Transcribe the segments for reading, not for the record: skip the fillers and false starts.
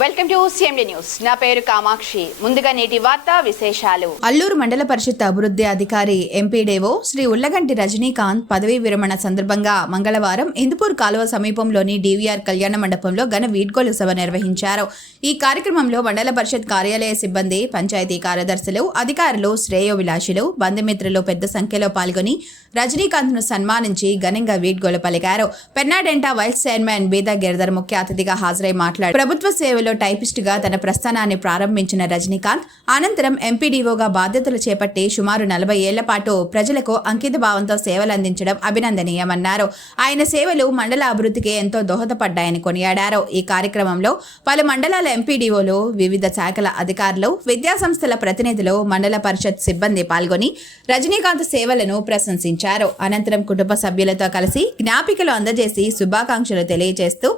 Welcome to CMD news. నా పేరు కామాక్షి. ముందుగా నేటి వార్తా విశేషాలు. అల్లూరు మండల పరిషత్ అభివృద్ధి అధికారి ఎంపీడీఓ శ్రీ ఉల్లగంటి రజనీకాంత్ పదవీ విరమణ సందర్భంగా మంగళవారం ఇందుపూర్ కాలువ సమీపంలోని డివిఆర్ కళ్యాణ మండపంలో ఘన వీడ్కోలు సభ నిర్వహించారు. ఈ కార్యక్రమంలో మండల పరిషత్ కార్యాలయ సిబ్బంది, పంచాయతీ కార్యదర్శులు, అధికారులు, శ్రేయోభిలాషులు, బంధుమిత్రులు పెద్ద సంఖ్యలో పాల్గొని రజనీకాంత్ ను సన్మానించి ఘనంగా వీడ్కోలు పలికారు. పెన్నాడెంటా వైస్ చైర్మన్ బీదా గిరిధర్ ముఖ్య అతిథిగా హాజరై మాట్లాడారు. ప్రభుత్వ సేవలో టైపిస్ట్ గా తన ప్రస్థానాన్ని ప్రారంభించిన రజనీకాంత్ అనంతరం ఎంపీడీఓగా బాధ్యతలు చేపట్టి సుమారు 40 ఏళ్ల పాటు ప్రజలకు అంకిత భావంతో సేవలందించడం అభినందనీయమన్నారు. ఆయన సేవలు మండల అభివృద్ధికి ఎంతో దోహదపడ్డాయని కొనియాడారు. ఈ కార్యక్రమంలో పలు మండలాల ఎంపీడీఓలు, వివిధ శాఖల అధికారులు, విద్యాసంస్థల ప్రతినిధులు, మండల పరిషత్ సిబ్బంది పాల్గొని రజనీకాంత్ సేవలను ప్రశంసించారు. అనంతరం కుటుంబ సభ్యులతో కలిసి జ్ఞాపికలు అందజేసి శుభాకాంక్షలు తెలియజేస్తూ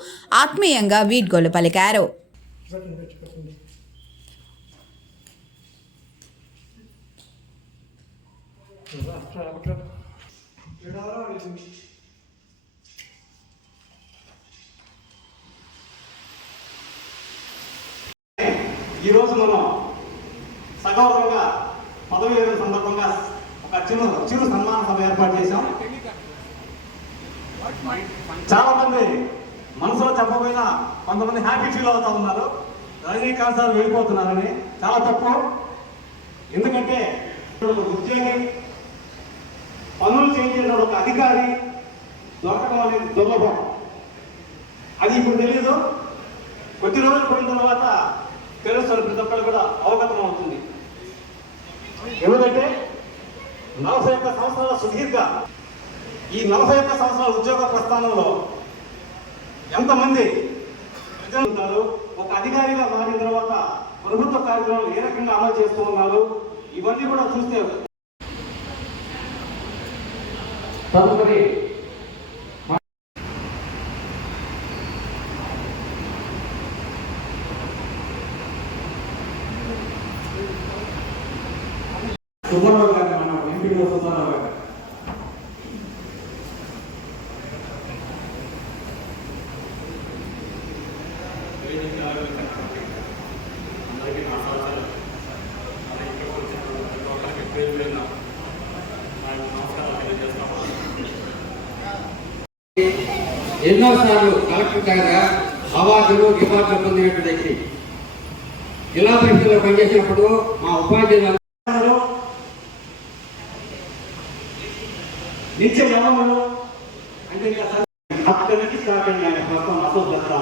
ఆత్మీయంగా వీడ్కోలు పలికారు. ఈరోజు మనం సగౌరవంగా పదవి విరమణ సందర్భంగా ఒక చిరు సన్మాన సభ ఏర్పాటు చేశాం. చాలా మంది మనసులో చెప్పబోయినా కొంతమంది హ్యాపీ ఫీల్ అవుతా ఉన్నారు, రజనీకాంత్ సార్ వెళ్ళిపోతున్నారని. చాలా తప్పు. ఎందుకంటే ఒక ఉద్యోగి, పనులు చేయించిన ఒక అధికారి దొరకడం అనేది దుర్లభం. అది ఇప్పుడు తెలీదు, కొద్ది రోజులు పోయిన తర్వాత తెలుస్తుంది, ప్రతి ఒక్కరు కూడా అవగతం అవుతుంది. ఎందుకంటే 41 సంవత్సరాల సుదీర్ఘ ఈ 41 సంవత్సరాల ఉద్యోగ ప్రస్థానంలో ఎంతమంది ప్రజలు ఉంటారు, ఒక అధికారిగా మారిన తర్వాత ప్రభుత్వ కార్యక్రమాలు ఏ రకంగా అమలు చేస్తూ ఉన్నారు, ఇవన్నీ కూడా చూస్తే తదుపరి సుబ్బారావు గారు, మన ఎంపీడీఓ సుబ్బారావు గారు. ఎన్నోసార్లు కలెక్టర్ గారుగా అవార్డులు, రివార్డులు పొందినటువంటి వ్యక్తి. జిల్లా పరిషత్లో పనిచేసినప్పుడు మా ఉపాధ్యాయులు నిత్య యవములు అంటే అక్కడి నుంచి స్టార్ట్ అయింది ఆయన ప్రస్తుతం అసోదత్త.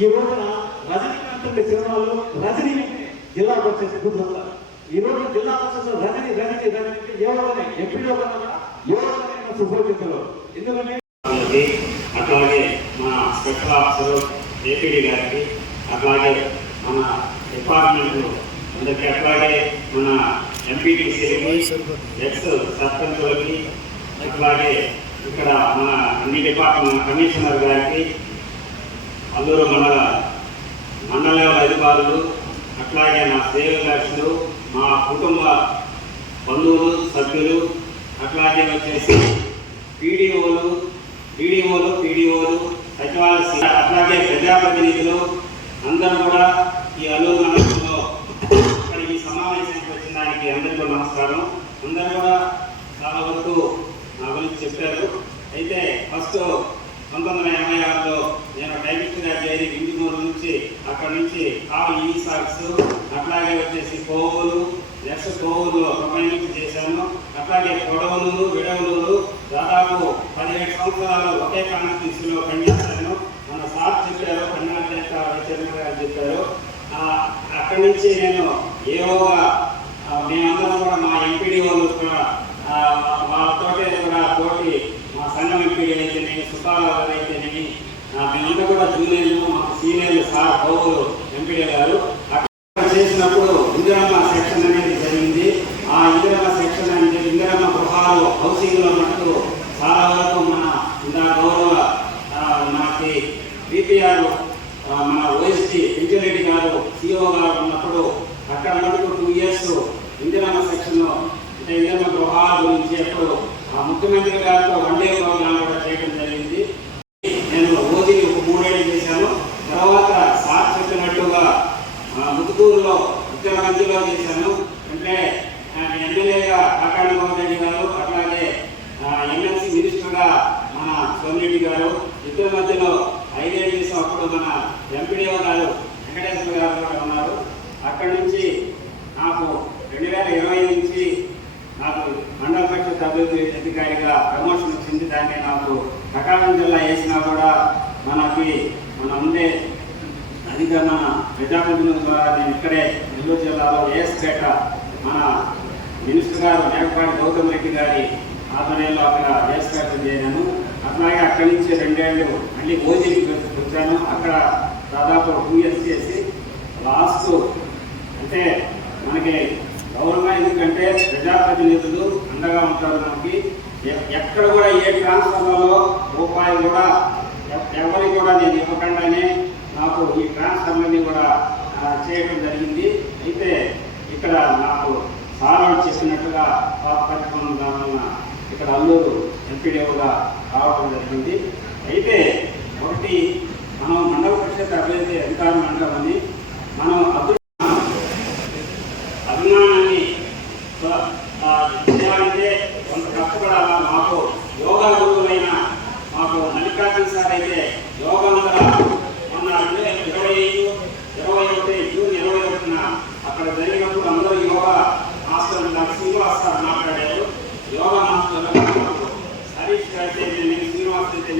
ఈ రోజున రజనీకాంత్ సినిమాలు రజనీ జిల్లా పరిషత్ కూర్చుంటారు. ఈ రోజు జిల్లా పరిషత్ రజనీ రజనీ రజనీ ఎవరైనా ఎప్పుడో ఎవరైనా సుభోజితులు. ఎందుకంటే అట్లాగే మన స్పెషల్ ఆఫీసర్ ఏపీడీ గారికి, అట్లాగే మన డిపార్ట్మెంట్ అందరికీ, అట్లాగే మన ఎంపీటీసీలకి, ఎక్స్ సర్పంచులకి, అట్లాగే ఇక్కడ మన అన్ని డిపార్ట్మెంట్ కమిషనర్ గారికి, అల్లూరు మండల లెవెల్ అధికారులు, అట్లాగే నా శ్రేయోభిలాషులు, మా కుటుంబ బంధువులు, సభ్యులు, అట్లాగే వచ్చేసి పీడీఓలు, సచివాలయ, అట్లాగే ప్రజాప్రతినిధులు అందరూ కూడా ఈ అల్లూరు మండలంలో ఇక్కడ ఈ సమావేశానికి వచ్చిన దానికి అందరికీ నమస్కారం. అందరూ కూడా చాలా వరకు నా గురించి చెప్పారు. అయితే ఫస్ట్ 1986లో నేను టైపిస్ట్గా చేరి ఇంజనూరు నుంచి, అక్కడ నుంచి ఈ సాక్స్, అట్లాగే వచ్చేసి కోవూరు, నెక్స్ట్ కోవూరులో 90 నుంచి చేశాను. అట్లాగే కొడవలూరు, విడవలూరు దాదాపు 17 సంవత్సరాలు ఒకే కాన్స్టిట్యూన్సీలో పనిచేశాను. మన సార్ చెప్పారు, పెన్నాడెంటా చైర్మన్ గారు చెప్పారు. అక్కడి నుంచి నేను ఏవోగా మేమందరం కూడా మా ఎంపీడీఓలు కూడా వాళ్ళతోటే కూడా తోటి, మా సంఘం ఎంపీడీ అయితేనేమి, సుబ్బారావు అయితేనేమి, మేమంతా కూడా జూనియర్లు, మాకు సీనియర్లు సార్ కోవూరు ఎంపీడీ గారు. అక్కడ చేసినప్పుడు ఇందిరమ్మ సెక్షన్ అనేది జరిగింది. ఆ ఇందిరమ్మ సెక్షన్ అంటే ఇందిరమ్మ గృహాలు, హౌసింగ్లో మటుకు చాలా వరకు మన గౌరవ మనకి బీపీఆర్ మన ఓఎస్టీ వెంకరెడ్డి గారు సిఓ గారు ఉన్నప్పుడు అక్కడ మటుకు 2 years ఇందిరమ్మ సెక్షన్లో అంటే ఇందిరమ్మ గృహాల గురించి ఎప్పుడు ముఖ్యమంత్రి గారితో 1 day ప్రోగ్రాం కూడా చేయడం జరిగింది. నేను ఓదీ ఒక 3 ఏళ్ళు చేశాను. తర్వాత సార్ చెప్పినట్టుగా సోమిరెడ్డి గారు, ఇద్దరి మధ్యలో 5 ఏళ్ళు చేసాం. అప్పుడు మన ఎంపీడీఓ గారు వెంకటేశ్వర గారు కూడా ఉన్నారు. అక్కడి నుంచి నాకు 2020 నుంచి నాకు మండల పరిషత్ అభివృద్ధి అధికారిగా ప్రమోషన్ వచ్చింది. దాన్ని నాకు ప్రకాశం జిల్లా వేసినా కూడా మన ఉండే అధిక మన ప్రజాప్రతినిధుల ద్వారా నేను ఇక్కడే నెల్లూరు జిల్లాలో ఏఎస్పేట మన మినిస్టర్ గారు మేకపాటి గౌతమ్ రెడ్డి గారి ఆధ్వర్యంలో అక్కడ ఏఎస్పేట చేరాను. అట్లాగే అక్కడి నుంచి 2 ఏళ్ళు మళ్ళీ ఓజీకి వచ్చాను. అక్కడ దాదాపు 2 ఇయర్స్ చేసి లాస్ట్ అంటే మనకి గౌరవం, ఎందుకంటే ప్రజాప్రతినిధులు అండగా ఉంటారు మనకి. ఎక్కడ కూడా ఏ ట్రాన్స్ఫర్లలో రూపాయి కూడా ఎవరికి కూడా నేను ఇవ్వకుండానే నాకు ఈ ట్రాన్స్ఫర్లన్నీ కూడా చేయడం జరిగింది. అయితే ఇక్కడ నాకు సార్ చెప్పినట్టుగా పరిపాలన ఇక్కడ అల్లూరు ఎంపీడీఓగా రావడం జరిగింది. అయితే ఒకటి మనం మండల పరిషత్ అభివృద్ధి అధికారం అంటామని మనం అభిమానాన్ని చేయాలంటే కొంత కష్టపడాలా. మాకు యోగా గురువులైన మాకు మల్లికార్జున సార్ అయితే యోగా మొన్న 2021 జూన్ 21న అక్కడ జరిగినప్పుడు అందరూ యోగా మాస్టర్ శ్రీనివాస్ సార్ మాట్లాడారు. యోగా మాస్టర్ హరీష్ గారు అయితే శ్రీనివాస్ అయితే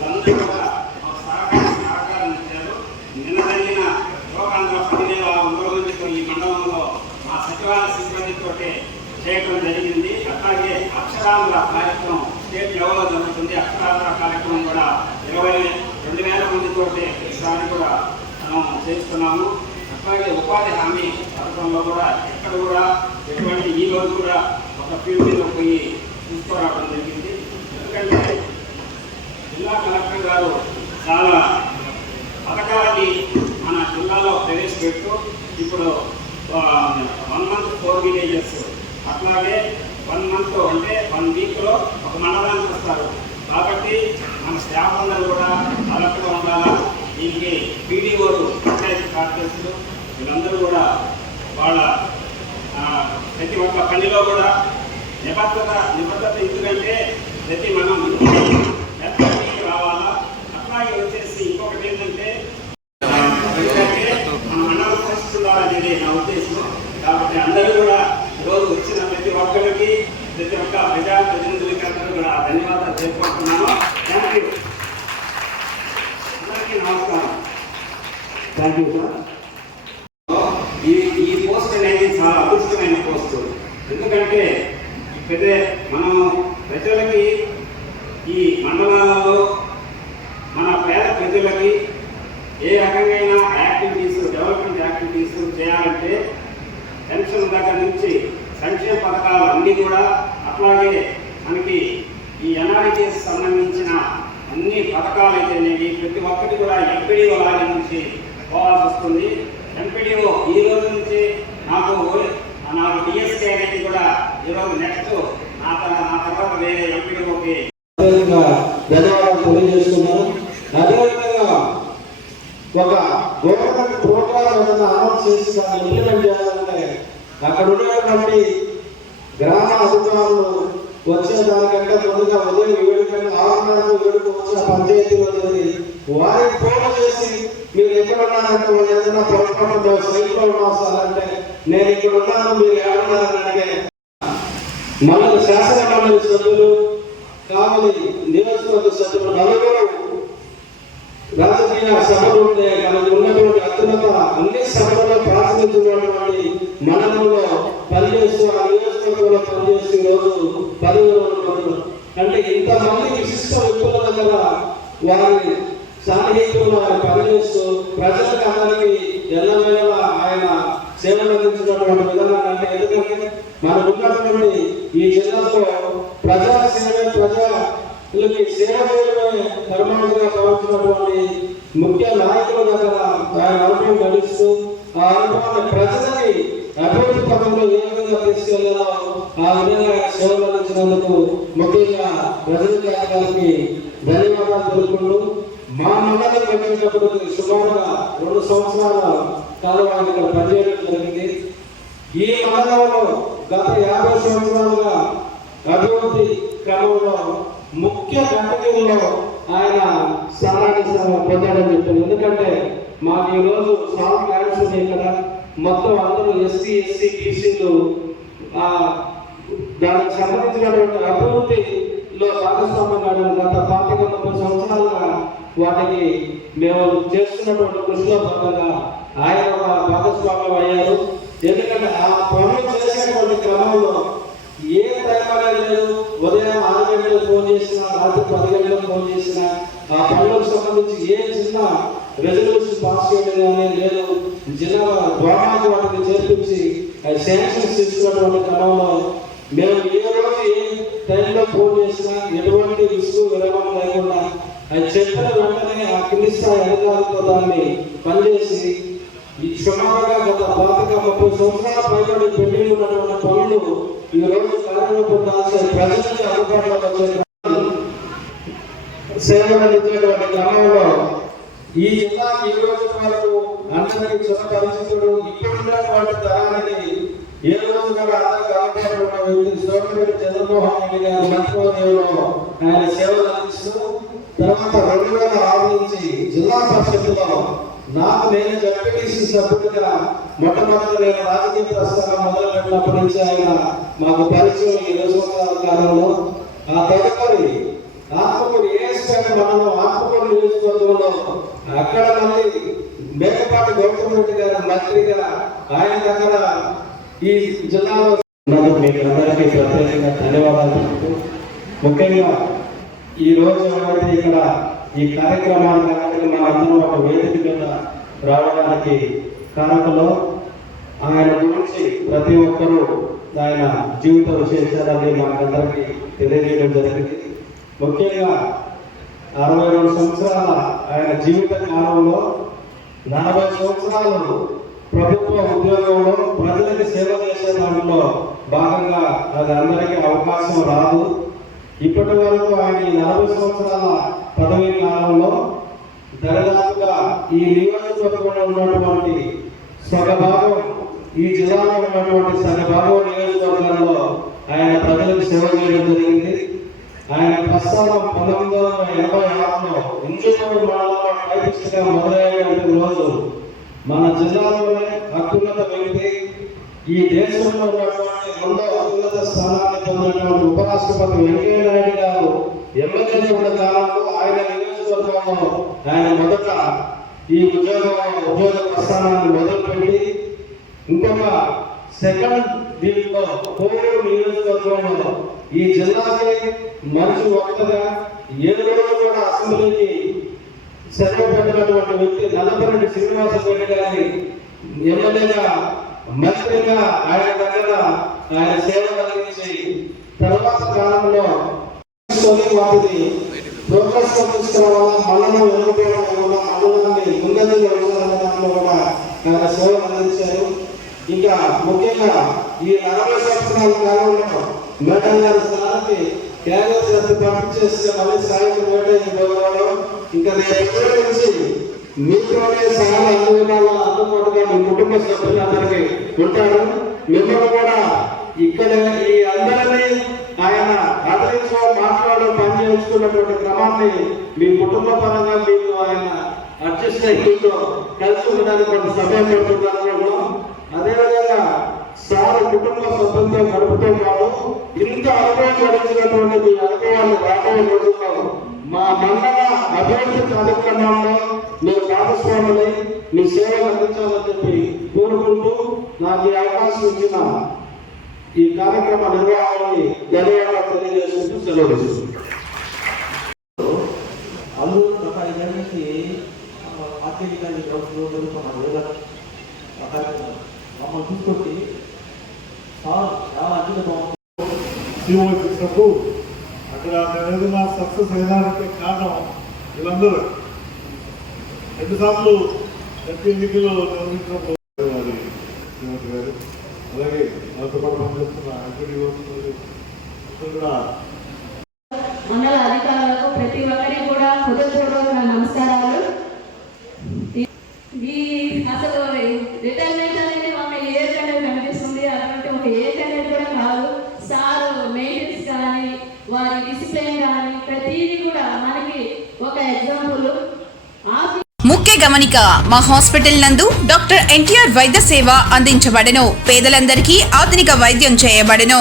వాళ్ళందరూ కూడా మాకు సహకారం ఇచ్చారు. నిన్న జరిగిన యోగాంధ్ర 10,000 మందితో ఈ మండలంలో మా సచివాలయ సిబ్బందితో చేయడం జరిగింది. అట్లాగే అక్షరాంధ్ర కార్యక్రమం స్టేట్ లెవెల్లో జరుగుతుంది. అక్షరాంధ్ర కార్యక్రమం కూడా 22,000 మందితో ఈసారి కూడా మనం చేస్తున్నాము. అట్లాగే ఉపాధి హామీ పథకంలో కూడా ఎక్కడ కూడా ఎటువంటి ఈ రోజు కూడా ఒక ఫీల్డ్లో పోయి తీసుకురావడం జరిగింది. ఎందుకంటే జిల్లా కలెక్టర్ గారు చాలా పథకాలని మన జిల్లాలో ప్రవేశపెడుతూ ఇప్పుడు 1 మంత్ 4 విలేజెస్, అట్లాగే 1 మంత్ అంటే 1 వీక్లో ఒక మండలానికి వస్తారు. కాబట్టి మన స్టాఫ్ అందరూ కూడా అలర్ట్గా ఉండాలా. దీనికి పీడీఓలు, పంచాయతీ కార్యదర్శులు వీళ్ళందరూ కూడా వాళ్ళ ప్రతి ఒక్క పనిలో కూడా నిబద్ధత ఎందుకంటే ప్రతి మనం రావాలా. అట్లాగే వచ్చేసి ఇంకొకటి ఏంటంటే మన మండలం పరిస్థితులనేది నా ఉద్దేశం. కాబట్టి అందరూ కూడా ఈరోజు వచ్చిన ప్రతి ఒక్కరికి, ప్రతి ఒక్క ప్రజాప్రతినిధులకి అందరూ కూడా ధన్యవాదాలు తెలుపుకుంటున్నాను. Thank you. అందరికీ నమస్కారం. Thank you sir. ఈ పోస్ట్ అనేది చాలా అదృష్టమైన పోస్ట్. ఎందుకంటే మనం ప్రజలకి ఈ మండలాలలో మన పేద ప్రజలకి ఏ రకంగా యాక్టివిటీస్, డెవలప్మెంట్ యాక్టివిటీస్ చేయాలంటే పెన్షన్ దగ్గర నుంచి సంక్షేమ పథకాలు అన్నీ కూడా, అట్లాగే మనకి ఈ ఎన్ఆర్ఈజీఎస్ సంబంధించిన అన్ని పథకాలు అయితేనేవి ప్రతి ఒక్కటి కూడా ఎంపీడీఓ లాగా నుంచి పోవాల్సి వస్తుంది. ఎంపీడీఓ ఈ రోజు నుంచి నాకు డిఎస్కే అనేది కూడా ఈరోజు నెక్స్ట్ నా తర్వాత వేరే ఎంపీడీఓకి ధన్యవాదాలు తెలియజేస్తున్నాను. అదేవిధంగా ఒక గవర్నమెంట్ ప్రోగ్రామ్ ఏదైనా అనౌన్స్ చేసి దాన్ని ఇంప్లిమెంట్ చేయాలంటే అక్కడ ఉండేటువంటి గ్రామ అధికారులు వచ్చేదానికంటే ముందుగా ఉదయం 7 గంటల 6:30 వచ్చిన పంచాయతీలో జరిగి వారికి ఫోన్ చేసి మీరు ఎక్కడ ఉన్నారంటే వాళ్ళు ఏదైనా పొరపాటు సైట్లో ఉన్నాం సార్ అంటే నేను ఇక్కడ ఉన్నాను, మీరు ఏమన్నారని అడిగే మన శాసన మండలి సభ్యులు, కావలి నియోజకవర్గ సభ్యులు నలుగురు రాజకీయ సభలు ఉంటే మనకు ఉన్నటువంటి అత్యున్నత అన్ని సభలలో ప్రాతినిధ్యమైనటువంటి మండలంలో పనిచేస్తూ ఆ నియోజకవర్గంలో పనిచేస్తూ ఈరోజు 10 అంటే ఇంతమంది విశిష్ట వ్యక్తుల దగ్గర వారి సాన్నిహిత్యంలో ఆయన పనిచేస్తూ ప్రజలకు అందరికీ ఎల్లవేళ ఆయన సేవలు అందించినటువంటి విధానం. అంటే ఎందుకంటే మనం ఉన్నటువంటి ఈ జిల్లాలో ప్రజలకి సేవ చేయడమే ధర్మాలుగా భావించినటువంటి ముఖ్య నాయకుల దగ్గర ఆయన అనుభవం గడిస్తూ ఆ అనుభవాన్ని ప్రజలకి అభివృద్ధి పథంలో ఏ విధంగా తీసుకెళ్లాలో ఆ విధంగా సేవలు అందించినందుకు ముఖ్యంగా ప్రజలకి ధన్యవాదాలు తెలుపుకుంటూ మా మండలం పెట్టినప్పుడు సుమారుగా 2 సంవత్సరాల కాలం ఆయన ఇక్కడ పనిచేయడం జరిగింది. ఈ మండలంలో గత 50 సంవత్సరాలుగా అభివృద్ధి క్రమంలో ముఖ్య ఘటనగా కౌన్సిలింగ్లో ఆయన స్థానాన్ని పొందాడని చెప్పారు. ఎందుకంటే మాకు ఈరోజు సాల్వ్ ల్యాండ్స్ ఉన్నాయి ఇక్కడ, మొత్తం అందరూ ఎస్సీ ఎస్సీ బీసీలు దానికి సంబంధించినటువంటి అభివృద్ధిలో భాగస్వామ్యం కావడం గత 30 సంవత్సరాలుగా వాటికి మేము చేస్తున్నటువంటి కృషిలో భాగంగా ఆయన ఒక భాగస్వామ్యం అయ్యారు. ఎందుకంటే ఆ పనులు చేసేటువంటి క్రమంలో ఏ టైం అనేది లేదు. ఉదయం 6 గంటలకు ఫోన్ చేసినా, రాత్రి 10 గంటలకు ఫోన్ చేసినా ఆ పనులకు సంబంధించి ఏ చిన్న రెజల్యూషన్ పాస్ చేయడం అనేది లేదు. జిల్లా ద్వారాకి వాటిని చేర్పించి శాంక్షన్స్ తీసుకున్నటువంటి క్రమంలో మేము ఏ రోజు ఏ టైంలో ఫోన్ చేసినా ఎటువంటి విసుగు విరమణ లేకుండా అది చెప్పిన వెంటనే ఆ కింది స్థాయి అధికారులతో దాన్ని పనిచేసి ఈ సుమారుగా గత 30 సంవత్సరాల పైబడి పెండింగ్ ఉన్నటువంటి పనులు ఈ రోజు కార్యరూపం దాల్చి ప్రజలకి అందుబాటులోకి వచ్చే సేవలు ఇచ్చేటువంటి క్రమంలో ఈ జిల్లాకి ఈ రోజు వరకు అందరికీ చిరపరిచితుడు. ఇప్పుడున్నటువంటి తరానికి ఏ రోజు కూడా అందరికీ అందుబాటులో ఉన్న వ్యక్తి సోమిరెడ్డి చంద్రమోహన్ రెడ్డి గారు మంత్రివర్యంలో ఆయన సేవలు అందిస్తూ తర్వాత 2006 నుంచి జిల్లా పరిషత్తులో నేను జడ్పీటీసీ సభ్యుడిగా మొట్టమొదటి నేను రాజకీయ ప్రస్థానం మొదలుపెట్టినప్పటి నుంచి ఆయన మాకు పరిచయం ఈ 2 సంవత్సరాల కాలంలో. ఆ తదుపరి ఆత్మకూరు ఏఎస్పేట మండలం ఆత్మకూరు నియోజకవర్గంలో అక్కడ మళ్ళీ మేకపాటి గౌతమ్ రెడ్డి గారు మంత్రిగా ఆయన దగ్గర ఈ జిల్లాలో మీకు అందరికీ ప్రత్యేకంగా ధన్యవాదాలు చెప్తూ, ముఖ్యంగా ఈ రోజు ఇక్కడ ఈ కార్యక్రమానికి మనందరూ ఒక వేదిక మీద రావడానికి కారకులు ఆయన గురించి ప్రతి ఒక్కరూ ఆయన జీవిత విశేషాలని మనకందరికీ తెలియజేయడం జరిగింది. ముఖ్యంగా 62 సంవత్సరాల ఆయన జీవిత కాలంలో 40 సంవత్సరాలు ప్రభుత్వ ఉద్యోగంలో ప్రజలకు సేవ చేసే దాంట్లో భాగంగా అది అందరికీ అవకాశం రాదు. ఇప్పటి వరకు ఆయన 40 సంవత్సరాల పదవీ కాలంలో దరిదాపుగా ఈ నియోజకవర్గంలో ఉన్నటువంటి సగభాగం, ఈ జిల్లాలో ఉన్నటువంటి సగభాగం నియోజకవర్గాల్లో ఆయన ప్రజలకు సేవ చేయడం జరిగింది. ఆయన ప్రస్థానం 1986లో ఇంజనీర్ మండలంలో టైపిస్ట్గా మొదలైనటువంటి రోజు మన జిల్లాలోనే అత్యున్నత వ్యక్తి, ఈ దేశంలో ఉన్నటువంటి 2వ అత్యున్నత స్థానాన్ని పొందినటువంటి ఉపరాష్ట్రపతి వెంకయ్య నాయుడు గారు ఎమ్మెల్యే ఉన్న కాలంలో ఆయన నియోజకవర్గంలో ఆయన మొదట ఈ ఉద్యోగ ప్రస్థానాన్ని మొదలుపెట్టి ఇంకొక సెకండ్ దీంట్లో కోవూరు నియోజకవర్గంలో ఈ జిల్లాకి మంచి వక్తగా 7 రోజులు కూడా అసెంబ్లీకి సెలవు పెట్టినటువంటి వ్యక్తి నల్లపరెడ్డి శ్రీనివాసరెడ్డి గారి ఎమ్మెల్యేగా మంత్రిగా ఆయన దగ్గర ఆయన సేవలు అందించి తర్వాత కాలంలో వాటిని ప్రోగ్రెస్ తీసుకురావాలా, మండలం వెనుకపోవడం వల్ల మండలాన్ని ముందంజలు వెళ్ళాలనే దాంట్లో కూడా ఆయన సేవలు అందించారు. ఇంకా ముఖ్యంగా ఈ 40 సంవత్సరాల కాలంలో మేడం గారి స్థానానికి క్యారియర్ చేసి పంపించేస్తే మళ్ళీ సాయంత్రం వేటైపోవడం, ఇంకా నేను నుంచి మీతోనే సహాయం అందుబాటులో అందుబాటుగా మీ కుటుంబ సభ్యులందరికీ ఉంటారు. మిమ్మల్ని కూడా ఇక్కడ ఈ అందరినీ ఆయన ఆదరించో మాట్లాడడం పనిచేస్తున్నటువంటి క్రమాన్ని మీ కుటుంబ పరంగా మీకు ఆయన అడ్జస్ట్ అయ్యిందో కలిసి ఉండడానికి కొంత సమయం పడుతుందనడం. అదేవిధంగా సార్ కుటుంబ సభ్యులతో గడుపుతూ పాటు ఇంత అనుభవం గడిచినటువంటి మీ అనుభవాన్ని రాబోయే రోజుల్లో మా మండల అభివృద్ధి కార్యక్రమాల్లో మీరు భాగస్వాములై మీ సేవలు అందించాలని చెప్పి కోరుకుంటూ నాకు ఈ అవకాశం ఇచ్చిన ఈ కార్యక్రమ నిర్వహణని ధన్యవాదాలు తెలియజేసుకుంటూ సెలవు తీసుకుంటాం. అల్లు గత 5 ఏళ్ళ నుంచి ఆర్థికంగా జరుగుతున్న వేద కార్యక్రమం మమ్మల్ని చూసుకొచ్చి సార్ చాలా అద్భుతం సీఓ చేసినప్పుడు అక్కడ ఏదైనా సక్సెస్ అయినారంటే కారణం వీళ్ళందరూ 2 సార్లు ప్రతి ఎన్నికల్లో నిర్వహించినప్పుడు శ్రీమతి గారు, అలాగే నాతో పాటు పనిచేస్తున్న ఎంపీడీ కూడా మండల అధికారులకు ప్రతి ఒక్కరికి కూడా హృదయపూర్వక నమస్కారాలు. ఈ అసలు రిటైర్మెంట్ అనేది ఒక ఏజ్ అనేది కనిపిస్తుంది, అటువంటి ఒక ఏజ్ అనేది కూడా కాదు. సార్ మెయింటెనెన్స్ కానీ వారి డిసిప్లిన్ కానీ ప్రతిదీ కూడా మన ఒక ఎగ్జాంపుల్ ముఖ్య గమనిక, మా హాస్పిటల్ నందు డాక్టర్ ఎన్టీఆర్ వైద్య సేవ అందించబడెను. పేదలందరికీ ఆధునిక వైద్యం చేయబడెను.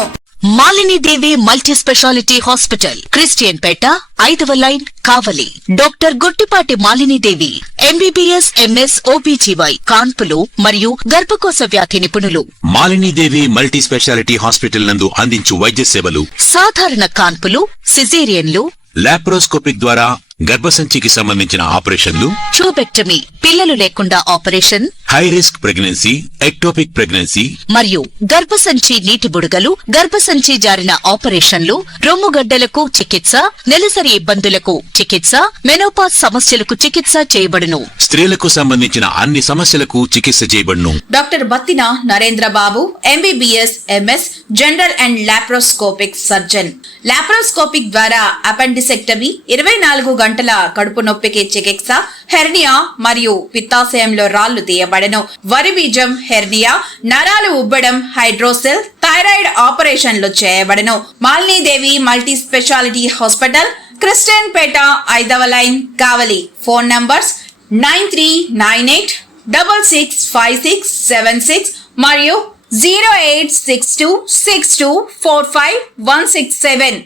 Malini Devi multi specialty hospital, Christian Peta, 5వ line, Kavali. Doctor Guttipati Malini Devi, MBBS, MS, OBGY, కాన్పులు మరియు గర్భకోశ వ్యాధి నిపుణులు. మాలినీదేవి మల్టీ స్పెషాలిటీ హాస్పిటల్ నందు అందించు వైద్య సేవలు: సాధారణ కాన్పులు, సిజేరియన్లు, లాప్రోస్కోపిక్ ద్వారా గర్భసంచికి సంబంధించిన ఆపరేషన్లు, ట్యూబెక్టమీ, పిల్లలు లేకుండా operation, high risk pregnancy, ectopic pregnancy మరియు గర్భసంచి నీటి బుడగలు, గర్భసంచి జారిన ఆపరేషన్లు, రొమ్ముగడ్డలకు చికిత్స, నెలసరి ఇబ్బందులకు చికిత్స, మెనోపాజ్ సమస్యలకు చికిత్స చేయబడును. స్త్రీలకు సంబంధించిన అన్ని సమస్యలకు చికిత్స చేయబడును. Doctor Battina Narendra Babu, MBBS, MS, general and laparoscopic surgeon. Laparoscopic ద్వారా అపెండిసెక్టమీ, 24 గంటల కడుపు నొప్పికి చికిత్స, హెర్నియా మరియు పిత్తాశయంలో రాళ్లు తీయబడెను. వరి బీజం, హెర్నియా, నరాలు ఉబ్బడం, హైడ్రోసెల్, థైరాయిడ్ ఆపరేషన్లు చేయబడెను. Malini Devi multi specialty hospital, Christian Peta, 5వ లైన్, కావలి. ఫోన్ నంబర్స్ 9398665676 మరియు 08626245167.